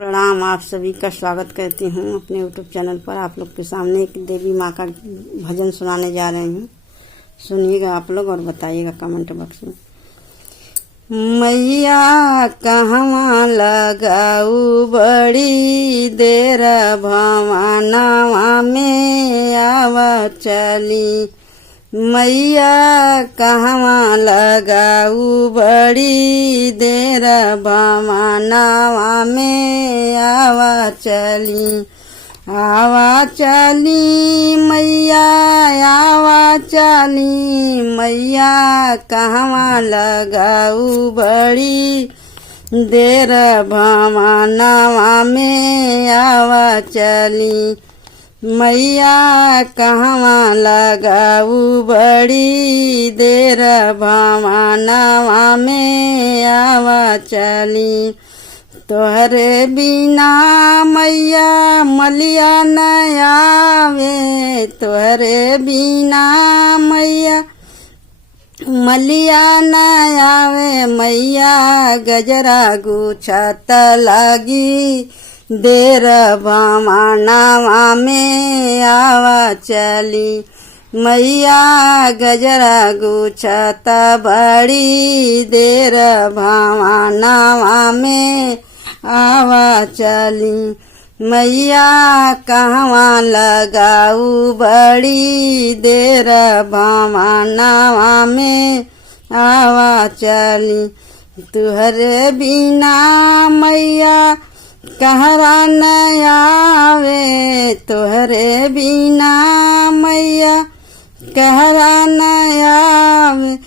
प्रणाम। आप सभी का स्वागत करती हूँ अपने यूट्यूब चैनल पर। आप लोग के सामने एक देवी माँ का भजन सुनाने जा रहे हूँ। सुनिएगा आप लोग और बताइएगा कमेंट बॉक्स में। मैया कहवा लगाऊ बड़ी देर भवनवा में आव चली। मैया कहवा लगाऊ बड़ी देर भवनवा में आवा चली। आवा चली मैया आवा चली। मैया कहवा लगाऊ बड़ी देर भवनवा में आवा चली। मैया कहवा लगाऊ बड़ी देर भवनवा में आवा चली। तोहरे बिना मैया मलिया न आवे। तोहरे बिना मैया मलिया न आवे। मैया गजरा गुछत लागी देर भवनवा में आवा चली। मैया गजरा गुछत बड़ी देर भवनवा में आवा चली। मैया कहवा लगाऊ बड़ी देर भवनवा में आवा चली। तुहरे बिना मैया कहरा न आवे। तुहरे बिना मैया कहरा न आवे।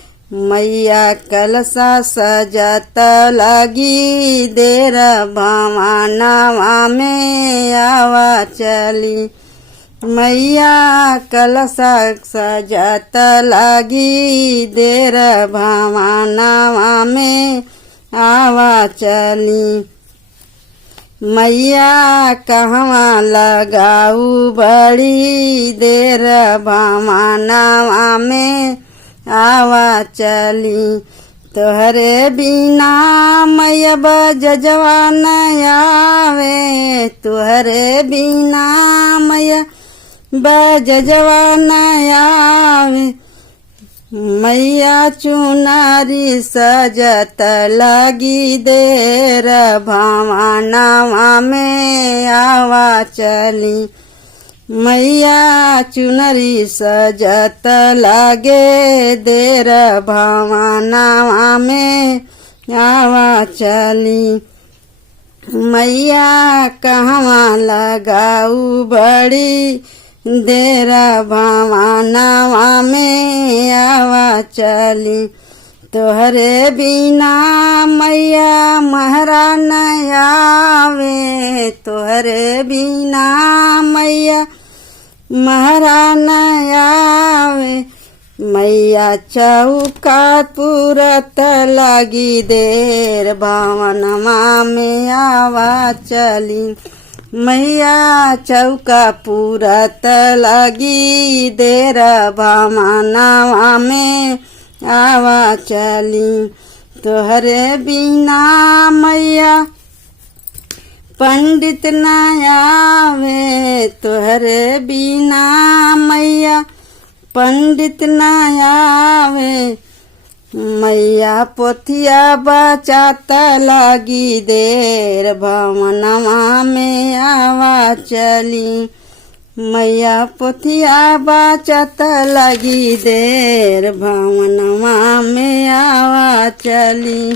मैया कलसा सजत लगी देर भवनवा में आवा चली। मैया कलसा सजत लगी देर भवनवा में आवा चली। मैया कहवा लगाऊ बड़ी देर भवनवा में आवा चली। तोहरे बिना मैया बजजवा न आवे। तोहरे बिना मैया बजजवा न आवे। मैया चुनारी सजत लगी देर भवनवा में आवा चली। मैया चुनरी सजत लगे देर भवनवा में आवा चली। मैया कहवा लगाऊ बड़ी देर भवनवा में आवा चली। तोहरे बिना मैया महरा न आवे। तोहरे बिना मैया महरा न आवे। मैया चौका पूरत लगी देर भवनवा में आवा चली। मैया चौका पूरत लगी देर भवनवा में आवा चली। तोहरे बिना मैया पंडित न आवे। तोहरे बिना मैया पंडित न आवे। मैया पोथिया बचात लगी देर भवनवा में आवा चली। मैया पोथिया बचात लगी देर भवनवा में आवा चली।